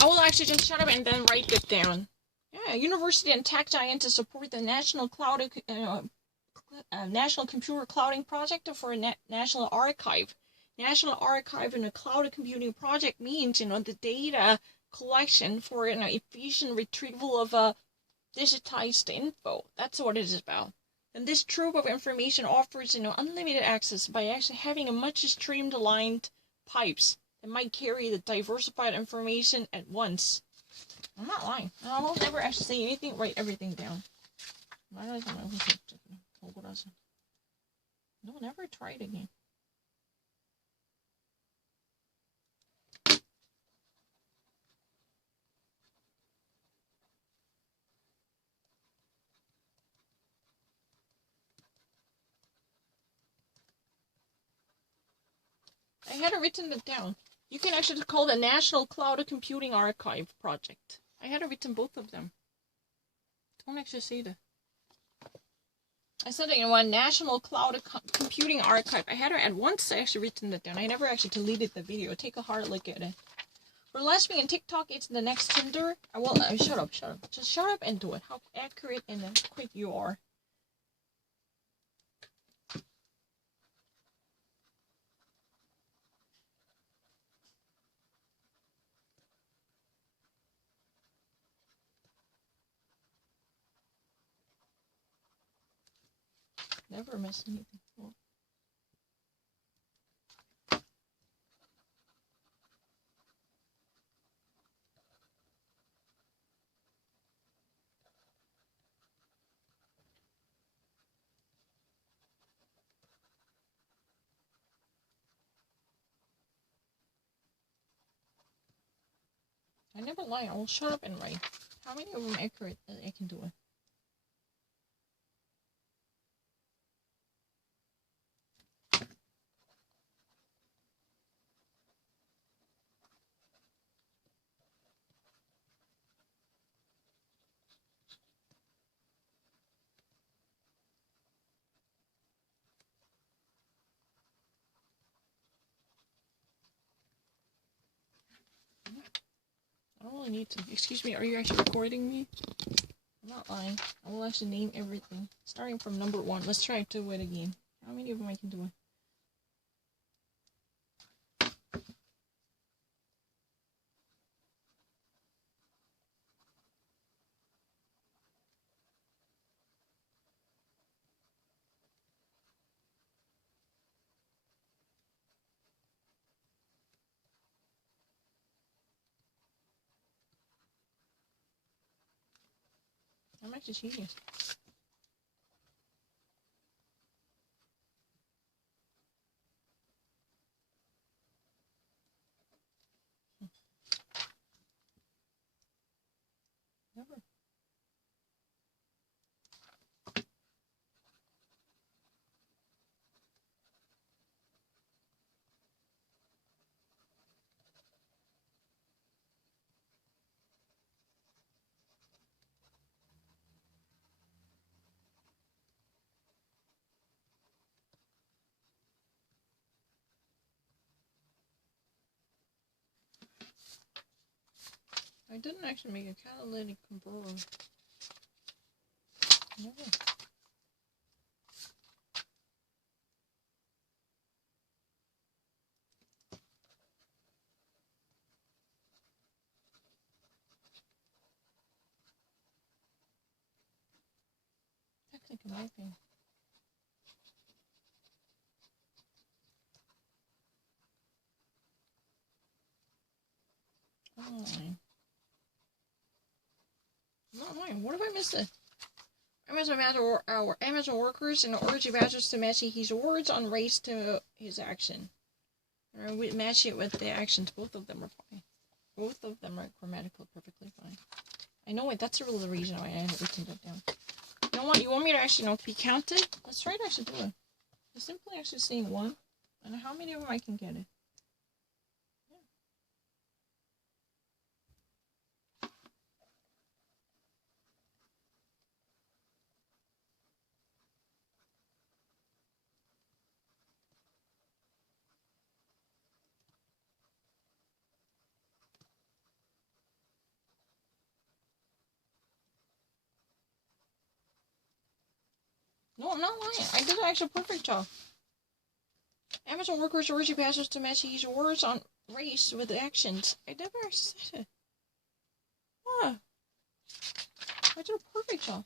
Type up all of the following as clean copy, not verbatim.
I will actually just shut up and then write it down. Yeah, university and tech giant to support the national national computer clouding project for a national archive. National archive and a cloud computing project means, the data collection for an efficient retrieval of digitized info. That's what it is about. And this trove of information offers, unlimited access by actually having a much streamlined pipes that might carry the diversified information at once. I'm not lying. I will never actually say anything, write everything down. No, never try it again. I had written it down. You can actually call the National Cloud Computing Archive Project. I had written both of them. Don't actually say that. I said it in one National Cloud Computing Archive. I had it at once actually written it down. I never actually deleted the video. Take a hard look at it. For lesbian and TikTok, it's the next Tinder. I will. Shut up. Just shut up and do it. How accurate and quick you are. Never miss anything. Well, I never lie. I will shut up and write. How many of them accurate that I can do it? I don't really need to. Excuse me, are you actually recording me? I'm not lying. I will actually name everything. Starting from number 1. Let's try to do it again. How many of them I can do it? I'm actually genius. Never. I didn't actually make a catalytic converter. Never. Technical mapping. Online. Not mine. What have I missed? Amazon workers and urge badgers to match his words on race to his action. Or we match it with the actions. Both of them are fine. Both of them are grammatically perfectly fine. I know it. That's really the reason why I haven't written that down. You know what? You want me to actually be counted? Let's try to actually do it. Just simply actually saying 1. And how many of them I can get it. No, I'm not lying. I did an actual perfect job. Amazon workers urge passers to match these words on race with actions. I never actually said it. What? I did a perfect job.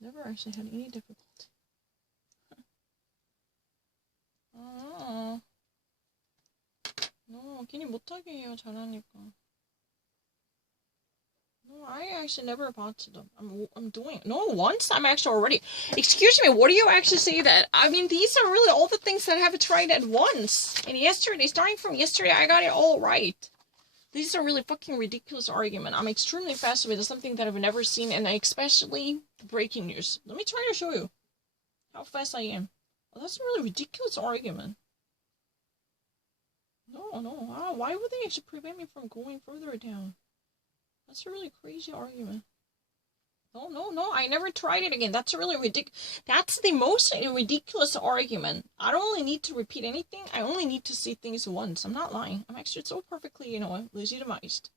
Never actually had any difficulty. 아, no, 괜히 못하게 해요, 잘하니까. No, I actually never botched them. I'm doing it. No, once I'm actually already. Excuse me, what do you actually say that? I mean, these are really all the things that I have tried at once. And yesterday, starting from yesterday, I got it all right. These are really fucking ridiculous argument. I'm extremely fascinated with something that I've never seen, and especially breaking news. Let me try to show you how fast I am. Well, that's a really ridiculous argument. No, wow, why would they actually prevent me from going further down? That's a really crazy argument. No, I never tried it again. That's a really ridiculous. That's the most ridiculous argument. I don't really need to repeat anything. I only need to see things once. I'm not lying. I'm actually so perfectly, legitimized.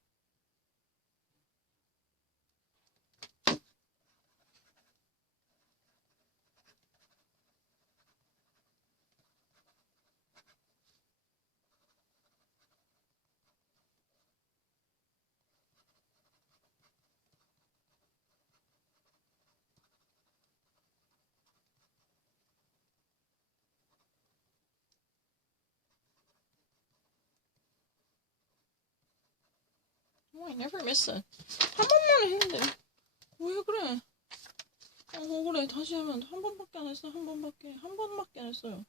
I never miss it. 한 번만 했는데 왜 그래? 그래 다시 하면 한 번밖에 안 했어. 한 번밖에 안 했어요.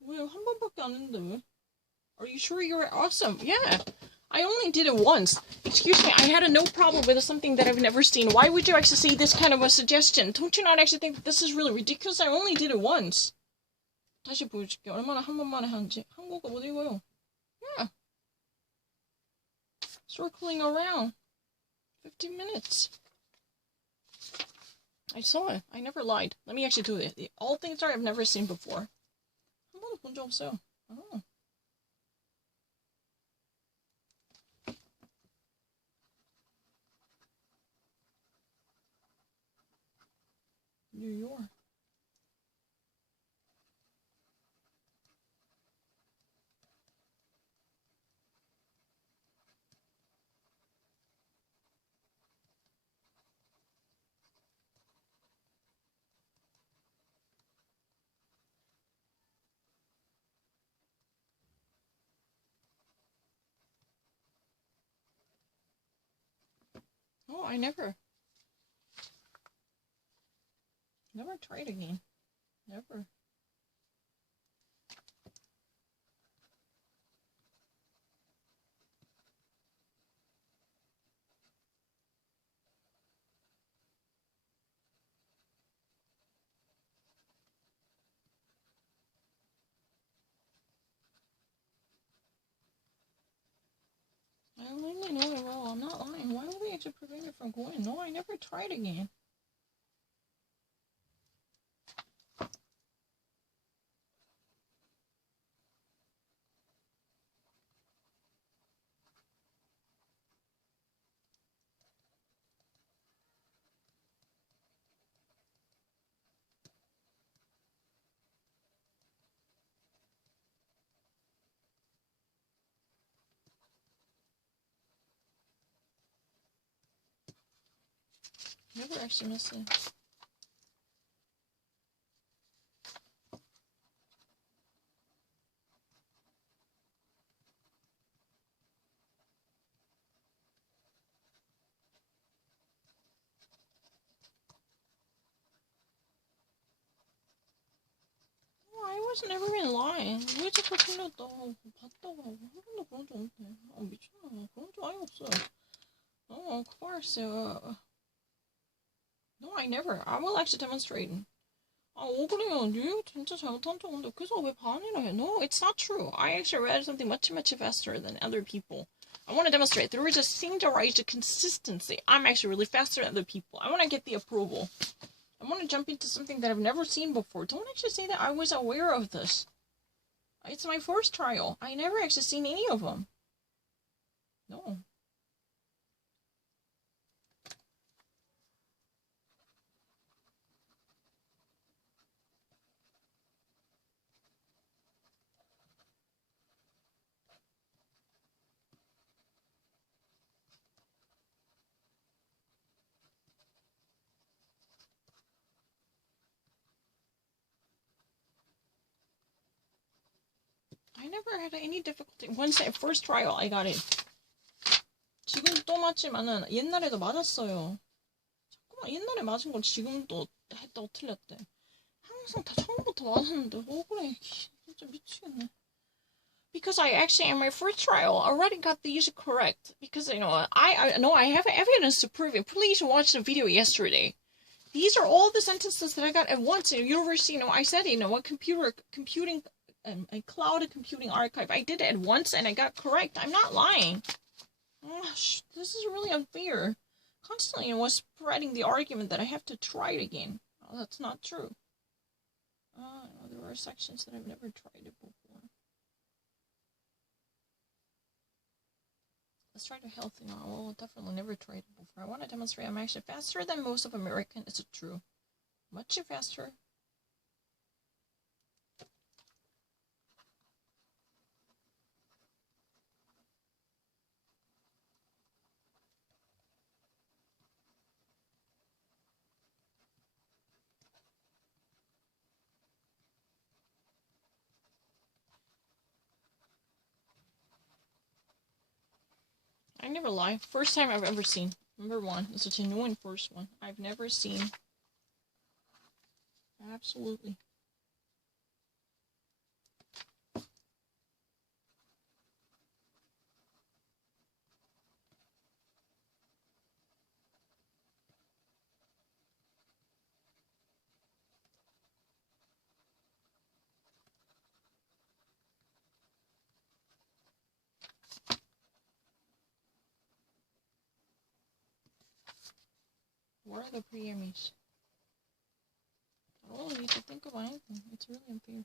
왜 한 번밖에 안 했는데 왜? Are you sure you're awesome? Yeah. I only did it once. Excuse me, I had no problem with something that I've never seen. Why would you actually see this kind of a suggestion? Don't you not actually think that this is really ridiculous? I only did it once. 다시 보여줄게. 얼마나 한 번만에 하는지. 한국어 못 읽어요. Yeah. Circling around. 15 minutes. I saw it. I never lied. Let me actually do it. All things I've never seen before. 한 번도 본 적 없어요. Oh. New York. Oh, I never tried again. Never. I only know it well. I'm not lying. Why would they actually prevent me from going? No, I never tried again. Never actually missed it. I was never even lying. 왜 자꾸 틀렸다. 봤다고 하고 한 번도 그런 적 없네. 미쳤나. 그런 적 아예 없어. Oh, of course. No, I never. I will actually demonstrate. 억울해요. 뉴욕 진짜 잘못한 적 없는데 그래서 왜 반이라 해? No, it's not true. I actually read something much faster than other people. I want to demonstrate. There is a singularity consistency. I'm actually really faster than other people. I want to get the approval. I want to jump into something that I've never seen before. Don't actually say that I was aware of this. It's my first trial. I never actually seen any of them. No. never had any difficulty. Once at first trial, I got it. 지금 또 맞지만은 옛날에도 맞았어요. 자꾸만 옛날에 맞은 걸 지금 또 했다고 틀렸대. 항상 다 처음부터 맞았는데 억울해. 진짜 미치겠네. Because I actually, in my first trial, already got these correct. Because, you know, I know I have evidence to prove it. Please watch the video yesterday. These are all the sentences that I got at once in university. You know, I said, you know, a a cloud computing archive. I did it at once and I got correct. I'm not lying. Gosh, this is really unfair. Constantly, I was spreading the argument that I have to try it again. Oh, that's not true. There are sections that I've never tried it before. Let's try to healthy now. Well, definitely never tried it before. I want to demonstrate I'm actually faster than most of American. Is it true? Much faster. I never lie. First time I've ever seen. Number one. It's a genuine first one. I've never seen. Absolutely. What are the pre-Emmys? I don't really need to think about anything. It's really unfair.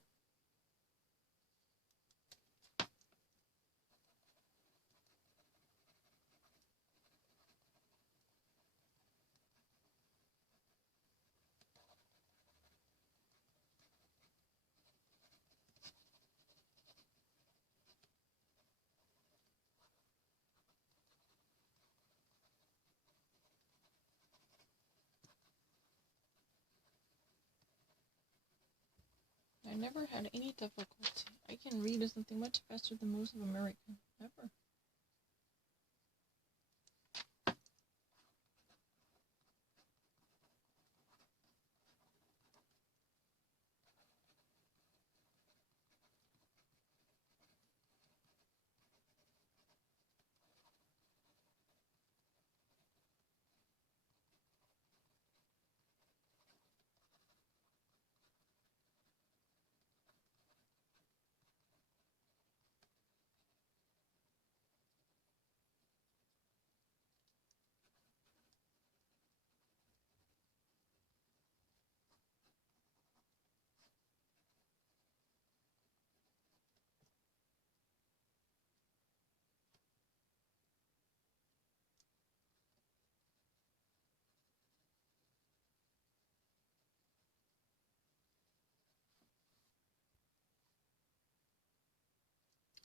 I never had any difficulty. I can read something much faster than most of American. Never.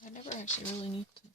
I never actually really need to.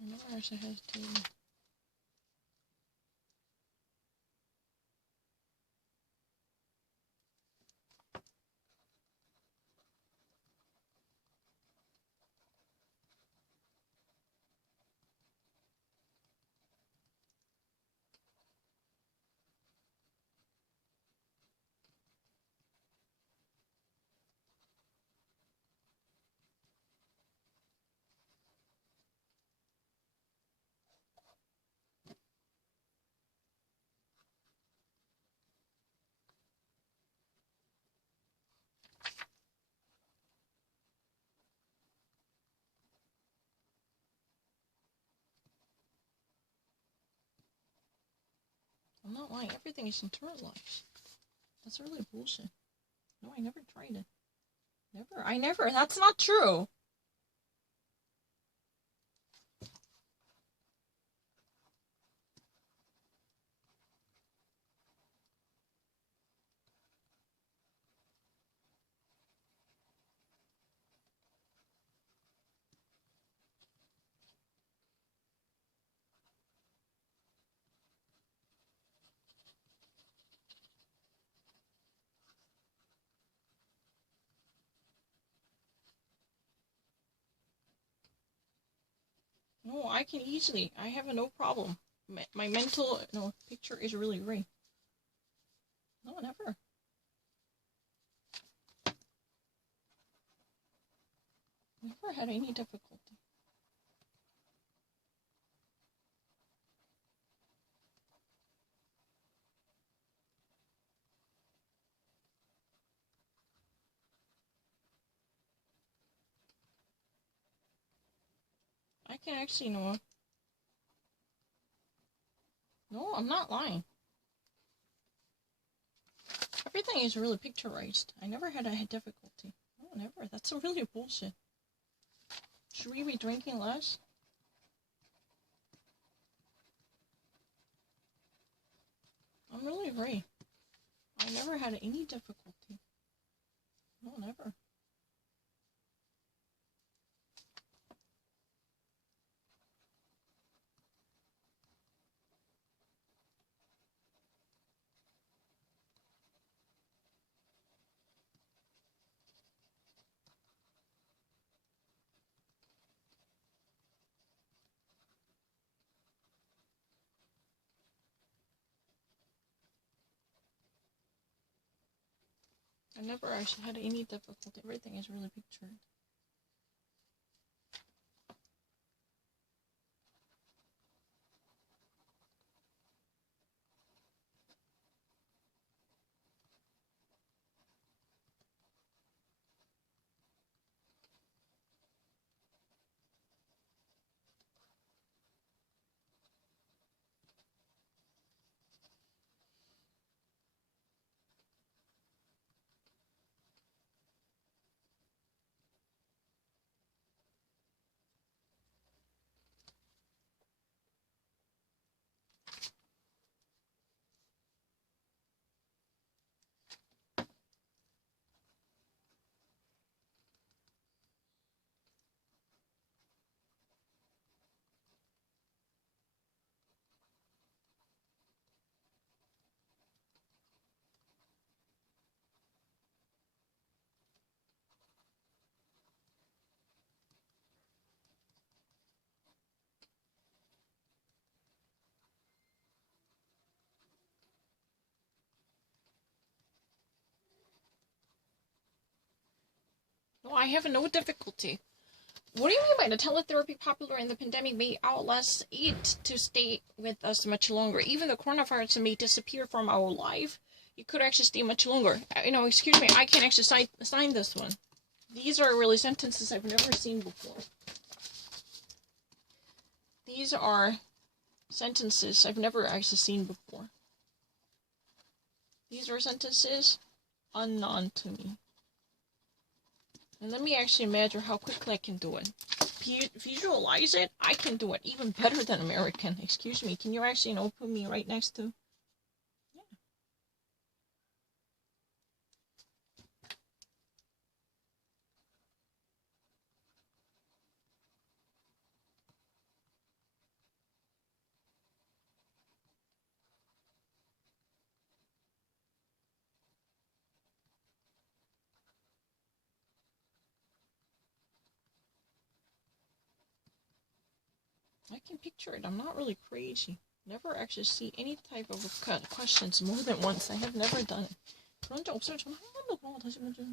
I never actually had to. not lying. Everything is internalized. That's really bullshit. No, I never tried it. Never. I never. That's not true. No, I can easily. I have no problem. My mental picture is really great. No, never. Never had any difficulty. I can actually know. No, I'm not lying. Everything is really picturized. I never had a difficulty. No, never. That's really bullshit. Should we be drinking less? I'm really great. I never had any difficulty. No, never. I never actually had any difficulty. Everything is really pictured. No, I have no difficulty. What do you mean by the teletherapy popular in the pandemic may outlast it to stay with us much longer? Even the coronavirus may disappear from our life. It could actually stay much longer. Excuse me, I can't actually sign this one. These are really sentences I've never seen before. These are sentences I've never actually seen before. These are sentences unknown to me. And let me actually imagine how quickly I can do it. Visualize it, I can do it even better than American. Excuse me, can you actually put me right next to... Yeah. I can picture it. I'm not really crazy. Never actually see any type of questions more than once. I have never done it. 그런 적 없어요. 전 한 번도 그런 거 다시 본 적.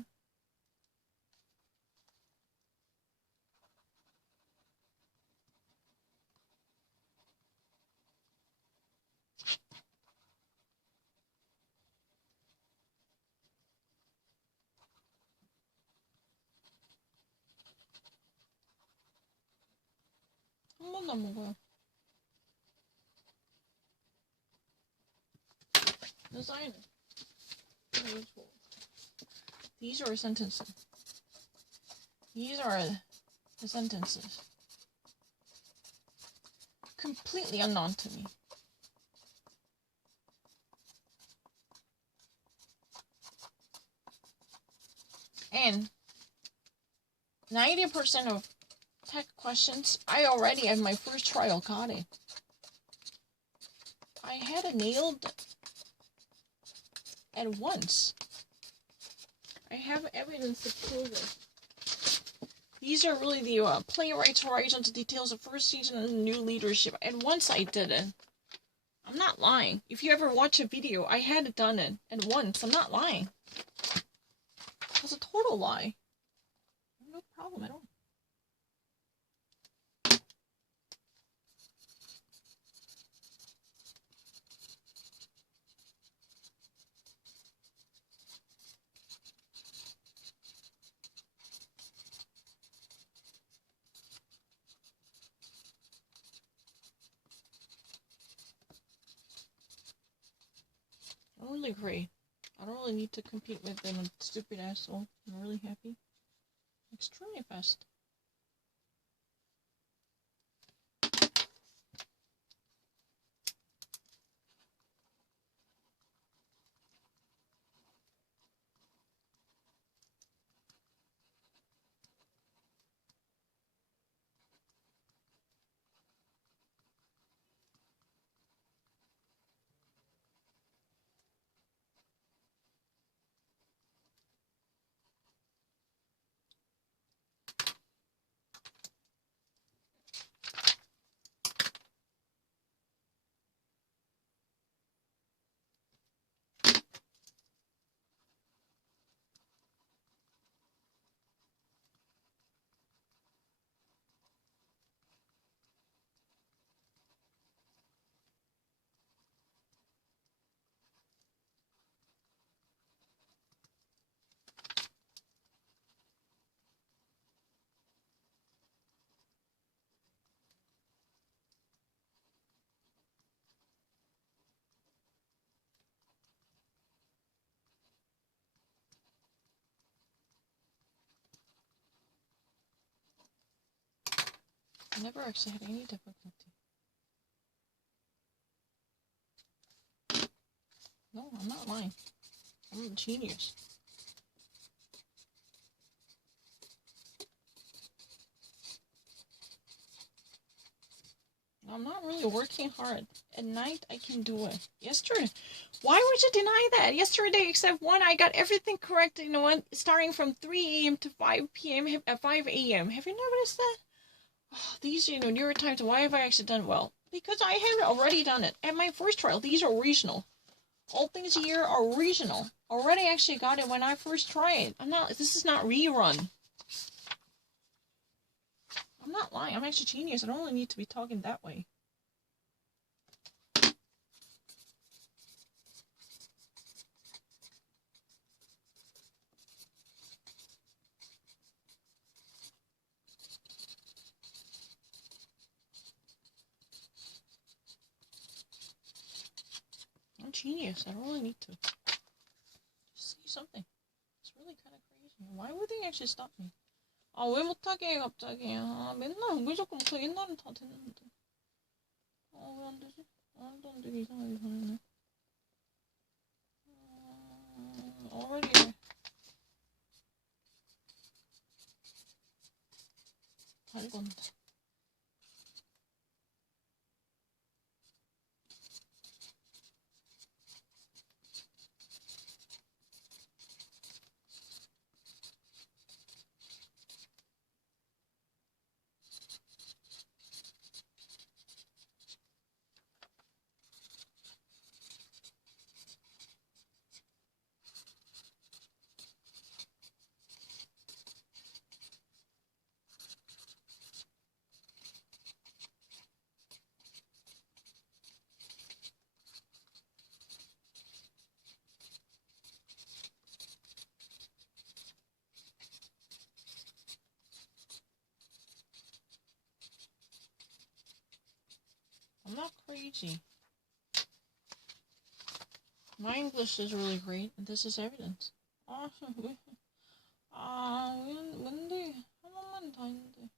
한 번도 안 먹어요. design. These are sentences. These are the sentences. Completely unknown to me. And 90% of tech questions, I already, at my first trial, got it. I had it nailed at once. I have evidence to prove it. These are really the playwright's horizon to details of first season of the new leadership. And once I did it. I'm not lying. If you ever watch a video, I had it done it at once. I'm not lying. That's a total lie. No problem at all. I'm really great. I don't really need to compete with them, stupid asshole. I'm really happy. Extremely fast. I never actually had any difficulty. No, I'm not lying. I'm a genius. I'm not really working hard. At night, I can do it. Yesterday, why would you deny that? Yesterday, except one, I got everything correct, you know what? Starting from 3 a.m. to 5 p.m. at 5 a.m. Have you noticed that? Oh, these, you know, New York Times, why have I actually done well? Because I have already done it. At my first trial, these are original. All things here are original. Already actually got it when I first tried. This is not rerun. I'm not lying. I'm actually a genius. I don't really need to be talking that way. I'm a genius. I don't really need to. Just say something. It's really kind of crazy. Why would they actually stop me? 아, 왜 못하게 해, 갑자기. 아, 맨날 왜 자꾸 못하게. 옛날엔 다 됐는데. 왜 안 되지? 말도 안 되게 이상하게 변했네. already 다 읽었는데. I'm not crazy. I'm My English is really great, and this is evidence. 근데 한 번만 더 했는데.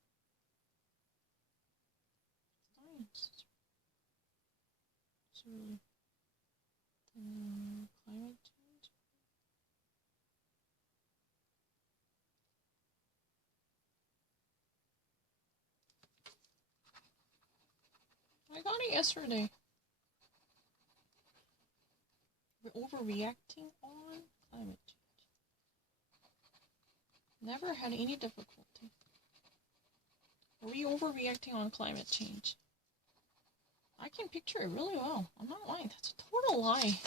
Science. It's really climate change. I got it yesterday. We're overreacting on climate change. Never had any difficulty. Are we overreacting on climate change? I can picture it really well. I'm not lying. That's a total lie.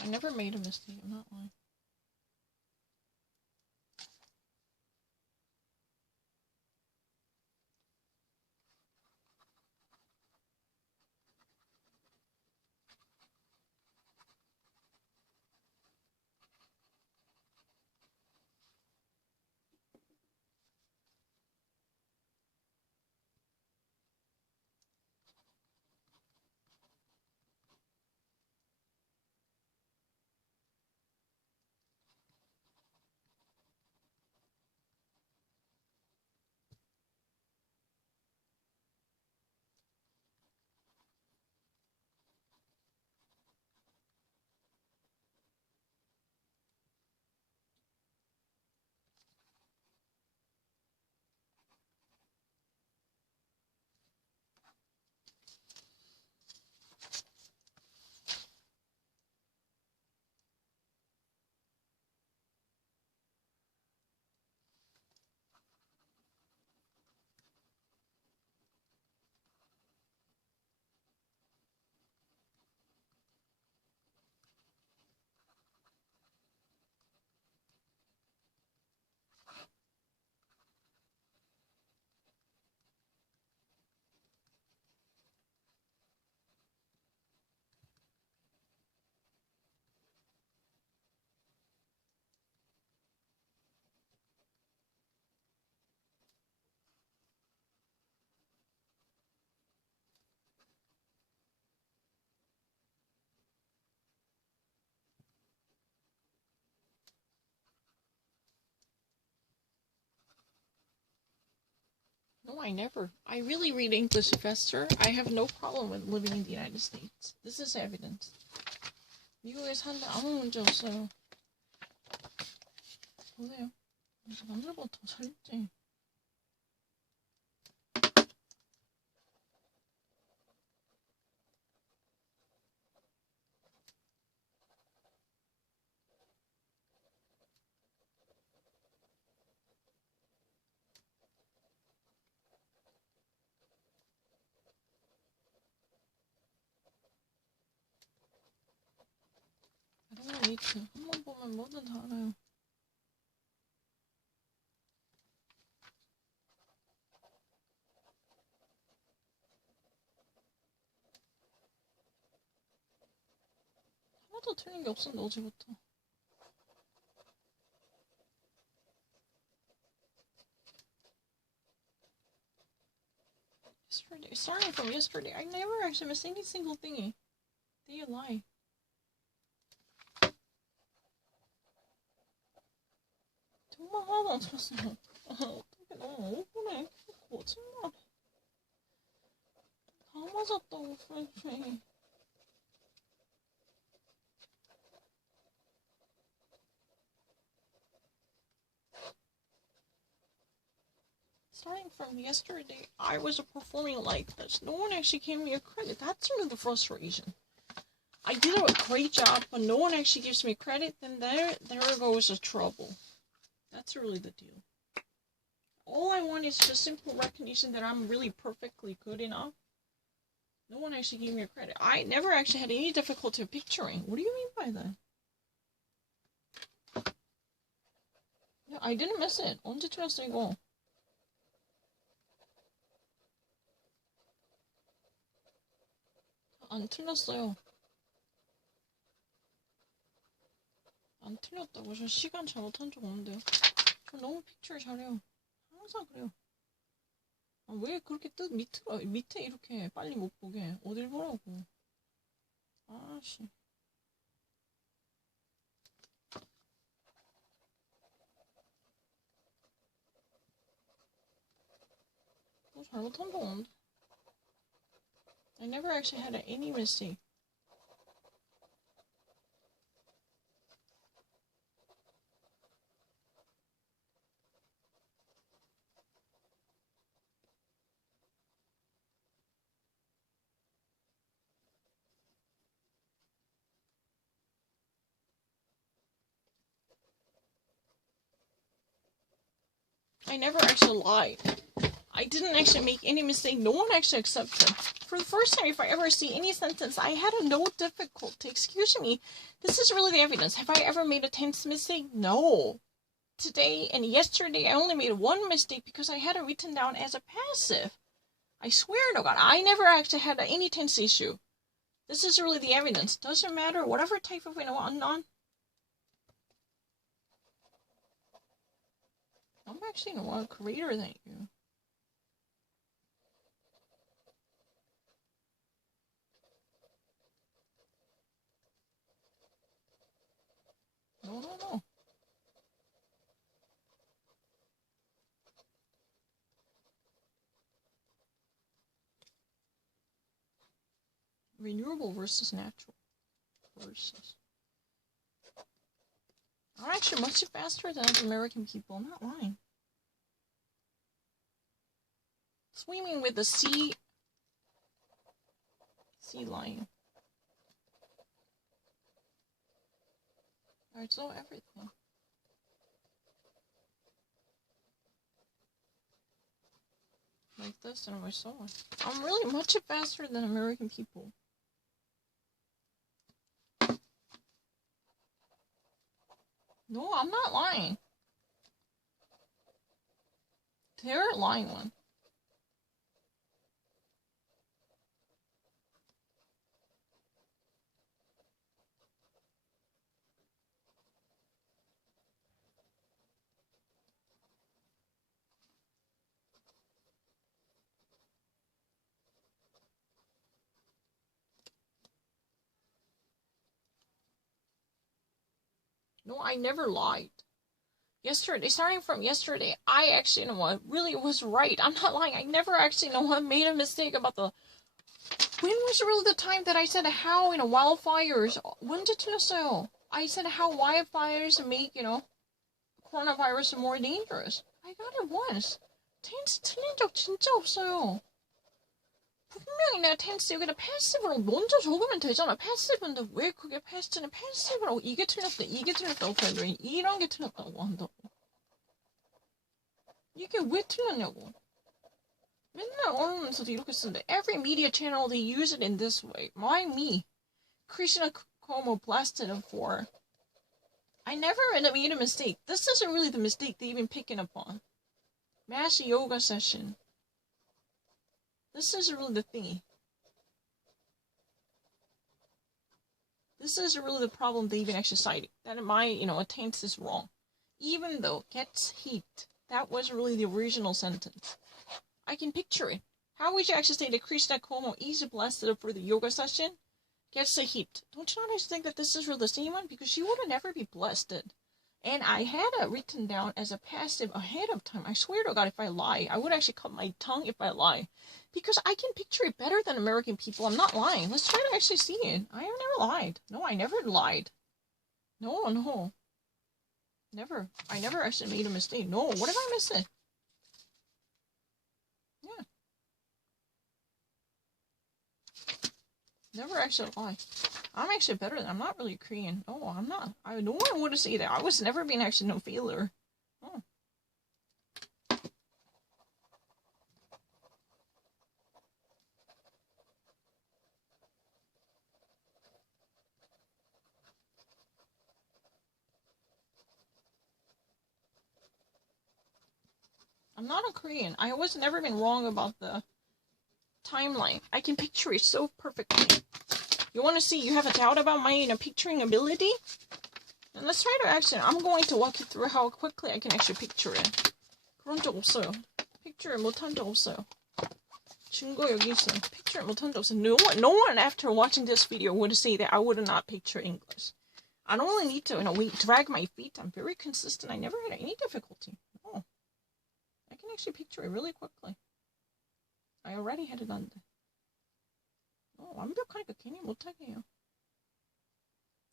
I never made a mistake. I'm not lying. No, I never. I really read English faster. I have no problem with living in the United States. This is evidence. 미국에 사는데 아무 문제 없어요. 보세요. 남들보다 더 살지. 리트 한번 보면 뭐든 다 알아요. 하나도 틀린 게 없었는데 어제부터. Yesterday, starting from yesterday, I never actually missed any single thingy. They lie. 정말 하나도 안 틀렸어. 어떡해, 너무 억울해. 거짓말해. 다 맞았다고, 프레이. Starting from yesterday, I was performing like this. No one actually gave me a credit. That's sort of the frustration. I did a great job, but no one actually gives me credit, then there goes the trouble. That's really the deal. All I want is just simple recognition that I'm really perfectly good enough. No one actually gave me a credit. I never actually had any difficulty picturing. What do you mean by that? Yeah, I didn't miss it. 언제 틀렸어, 이거? 안 틀렸어요. 안 틀렸다고. 저 시간 잘못한 적 없는데요. 저 너무 픽처를 잘해요. 항상 그래요. 아, 왜 그렇게 밑에 이렇게 빨리 못 보게. 어딜 보라고. 아씨. 뭐 잘못한 적 없는데. I never actually had any mistake. I never actually lied. I didn't actually make any mistake. No one actually accepted. For the first time, if I ever see any sentence, I had no difficulty. Excuse me. This is really the evidence. Have I ever made a tense mistake? No. Today and yesterday, I only made one mistake because I had it written down as a passive. I swear to God, I never actually had any tense issue. This is really the evidence. Doesn't matter whatever type of unknown. I'm actually a lot greater than you. No. Renewable versus natural versus. I'm actually much faster than American people. I'm not lying. Swimming with the sea lion. I saw everything. Like this, and I saw it. I'm really much faster than American people. No, I'm not lying. They're lying one. No, I never lied. Yesterday, starting from yesterday, I actually, really was right. I'm not lying. I never actually, made a mistake about the... When was really the time that I said how, wildfires... 언제 틀렸어요? I said how wildfires make, coronavirus more dangerous. I got it once. 텐스 틀린 적 진짜 없어요. 분명히 내가 텐스 여기다 패시브로 먼저 적으면 되잖아. 패시브인데 왜 그게 패시브라고 이게 틀렸다고 해도 이런 게 틀렸다고 한다고. 이게 왜 틀렸냐고. 맨날 언론에서도 이렇게 쓰는데 every media channel they use it in this way. Why me? Krishna Como blasted him for. I never made a mistake. This isn't really the mistake they've been picking up on. Mass yoga session. This isn't really the thing. This isn't really the problem they even actually cited. That my, tense is wrong. Even though gets heat. That was really the original sentence. I can picture it. How would you actually say that Krishna Como is blasted for the yoga session? Gets the heat. Don't you not think that this is really the same one? Because she would never be blasted. And I had it written down as a passive ahead of time. I swear to God, if I lie, I would actually cut my tongue if I lie. Because I can picture it better than American people. I'm not lying. Let's try to actually see it. I have never lied. No, I never lied. No. Never. I never actually made a mistake. No, what have I missed? Yeah. Never actually lie. I'm actually better than... I'm not really Korean. No, I'm not. No one would say that. I was never being actually no failure. Oh. I'm not a Korean. I was never been wrong about the timeline. I can picture it so perfectly. You want to see, you have a doubt about my picturing ability? And let's try to actually, I'm going to walk you through how quickly I can actually picture it. 그런 적 없어요. Picture 못한 적 없어요. 증거 여기 있어요. Picture 못한 적 없어요. No one after watching this video would say that I would not picture English. I don't only need to, drag my feet. I'm very consistent. I never had any difficulty. Oh, I can actually picture it really quickly. I already had it on. 완벽하니까 괜히 못하게 해요.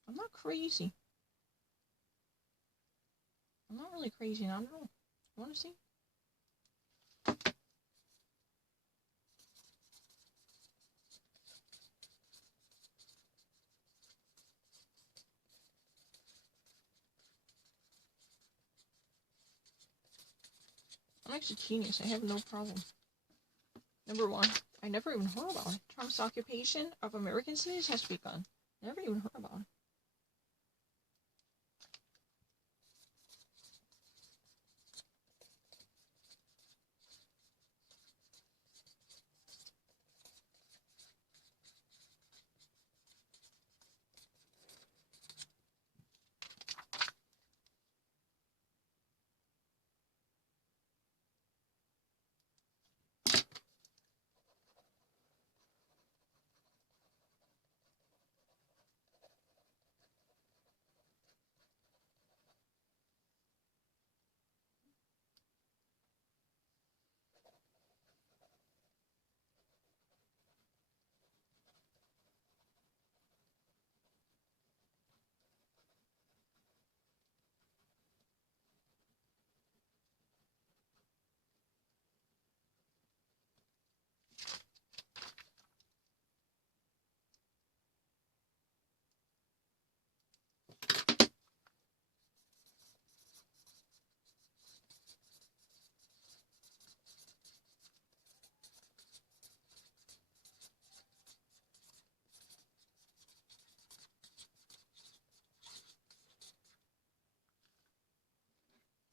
I'm not crazy. I'm not really crazy, not at all. You want to see? I'm actually genius. I have no problem. Number one, I never even heard about it. Trump's occupation of American cities has begun. Never even heard about it.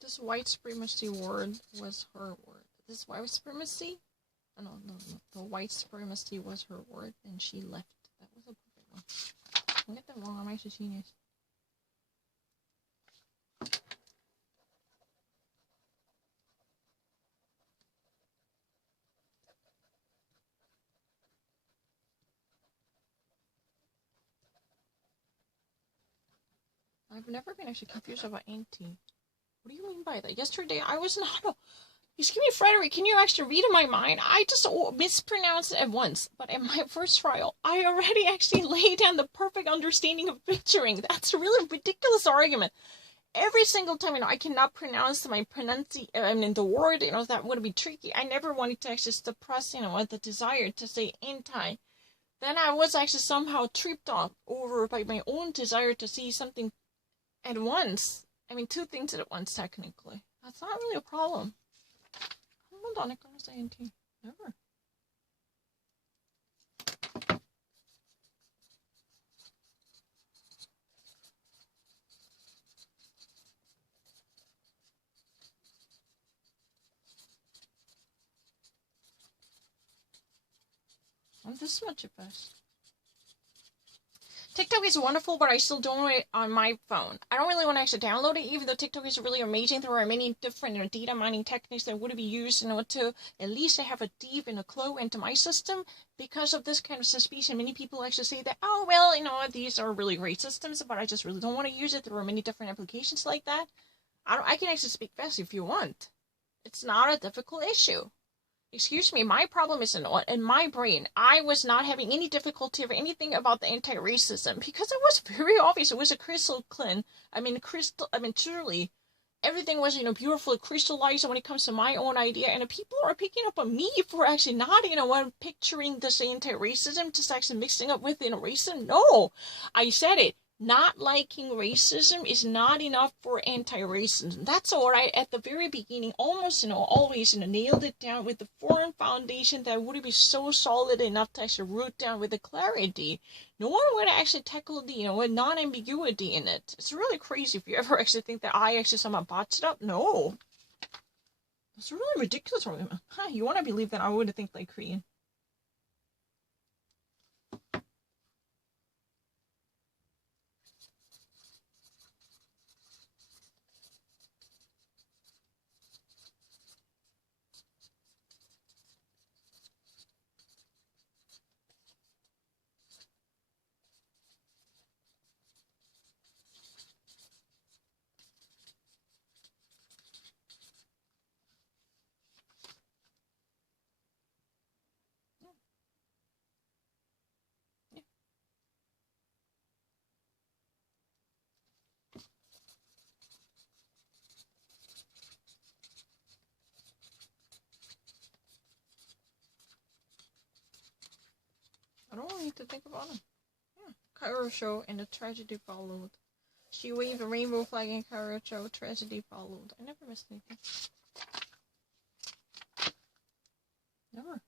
This white supremacy word was her word. This white supremacy? Oh, no. The white supremacy was her word, and she left. That was a perfect one. Don't get that wrong. I'm actually genius. I've never been actually confused about anti. What do you mean by that? Yesterday, I was not. Excuse me, Frederick, can you actually read in my mind? I just mispronounced it at once. But in my first trial, I already actually laid down the perfect understanding of picturing. That's a really ridiculous argument. Every single time, I cannot pronounce my the word, that would be tricky. I never wanted to actually suppress, the desire to say anti. Then I was actually somehow tripped up over by my own desire to see something at once. Two things at once, technically. That's not really a problem. 한 번도 안 헷갈려, INT. Never. I'm this much at best. TikTok is wonderful, but I still don't it on my phone. I don't really want to actually download it, even though TikTok is really amazing. There are many different data mining techniques that would be used to at least have a deep and a clue into my system. Because of this kind of suspicion, many people actually say that, oh, well, these are really great systems, but I just really don't want to use it. There are many different applications like that. I can actually speak fast if you want. It's not a difficult issue. Excuse me, my problem is in my brain. I was not having any difficulty or anything about the anti-racism because it was very obvious. It was a crystal clean. Truly, everything was, beautifully crystallized when it comes to my own idea. And people are picking up on me for actually not, picturing this anti-racism, just actually mixing up with, racism. No, I said it. Not liking racism is not enough for anti-racism. That's all right. At the very beginning, almost, always, nailed it down with the foreign foundation that would be so solid enough to actually root down with the clarity. No one would actually tackle the, non-ambiguity in it. It's really crazy if you ever actually think that I actually somehow botched it up. No. It's really ridiculous. Huh, you want to believe that I would think like Korean. I don't need to think about it. Yeah. Cairo show and a tragedy followed. She waved a rainbow flag in Cairo show. Tragedy followed. I never missed anything. Never.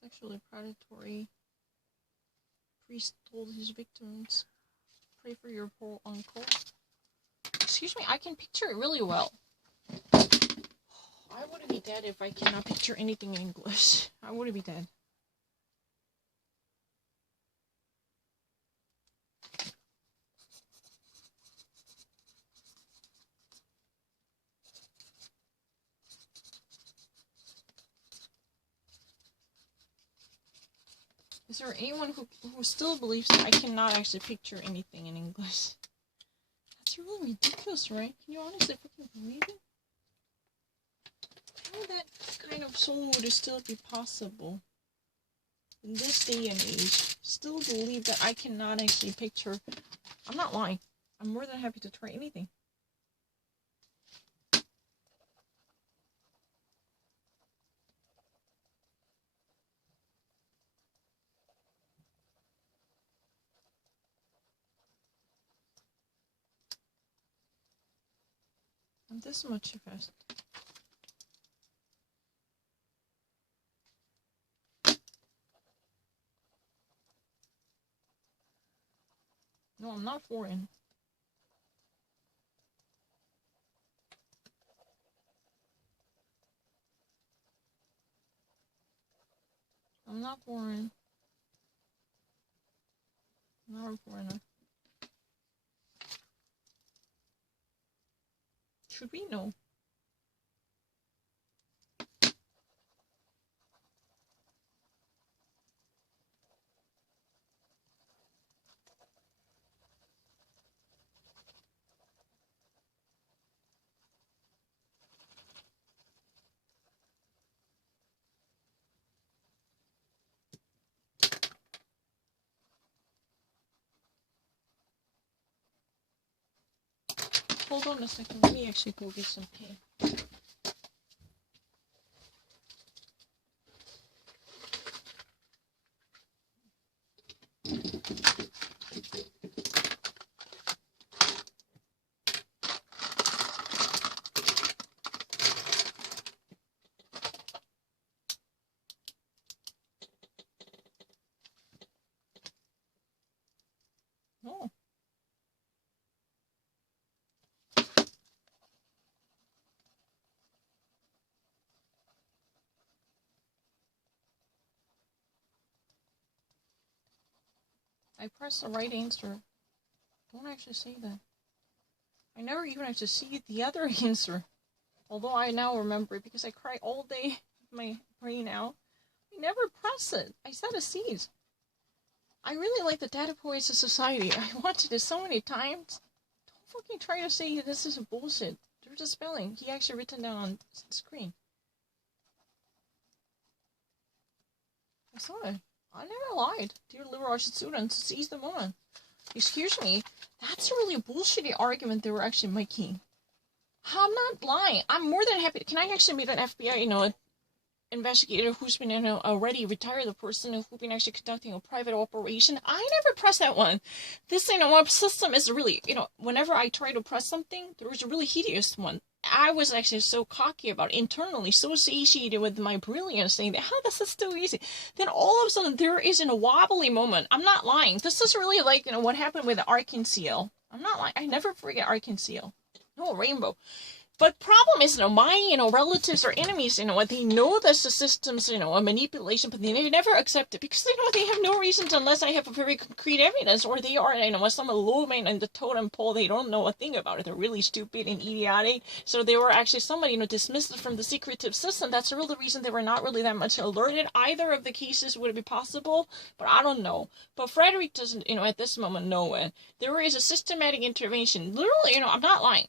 Sexually predatory. Priest told his victims, "Pray for your poor uncle." Excuse me, I can picture it really well. I would be dead if I cannot picture anything in English. I would be dead. Is there anyone who still believes that I cannot actually picture anything in English? That's really ridiculous, right? Can you honestly fucking believe it? How that kind of soul would still be possible in this day and age? Still believe that I cannot actually picture. I'm not lying. I'm more than happy to try anything. I'm this much fast. No, I'm not foreign. I'm not foreign. I'm not a foreigner. Should we know? Hold on a second. Let me actually go get some tea. Oh. I pressed the right answer. Don't actually say that. I never even have to see the other answer. Although I now remember it because I cry all day with my brain out. I never press it. I said a seed. I really like the Data Poets of Society. I watched it so many times. Don't fucking try to say this is bullshit. There's a spelling. He actually written down on the screen. So, I never lied. Dear liberal arts students, seize the moment. Excuse me, that's a really bullshitty argument they were actually making. I'm not lying. I'm more than happy. Can I actually meet an FBI, investigator who's been, already retired, the person who's been actually conducting a private operation? I never press that one. This, system is really, whenever I try to press something, there was a really hideous one. I was actually so cocky about it, internally, so satiated with my brilliance, saying that, how this is so easy. Then all of a sudden, there is a wobbly moment. I'm not lying. This is really like, what happened with the Arkan Seal. I'm not lying. I never forget Arkan Seal. No, Rainbow. But problem is, my, relatives or enemies, they know this the system's, a manipulation, but they never accept it because, they have no reasons unless I have a very concrete evidence, or they are, some low man in the totem pole, they don't know a thing about it. They're really stupid and idiotic. So they were actually somebody, dismissed from the secretive system. That's really the reason they were not really that much alerted. Either of the cases would be possible, but I don't know. But Frederick doesn't, at this moment know it. There is a systematic intervention. Literally, I'm not lying.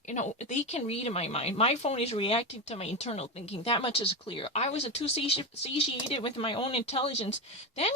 They can read in my mind. My phone is reacting to my internal thinking. That much is clear. I was too satiated with my own intelligence. Then,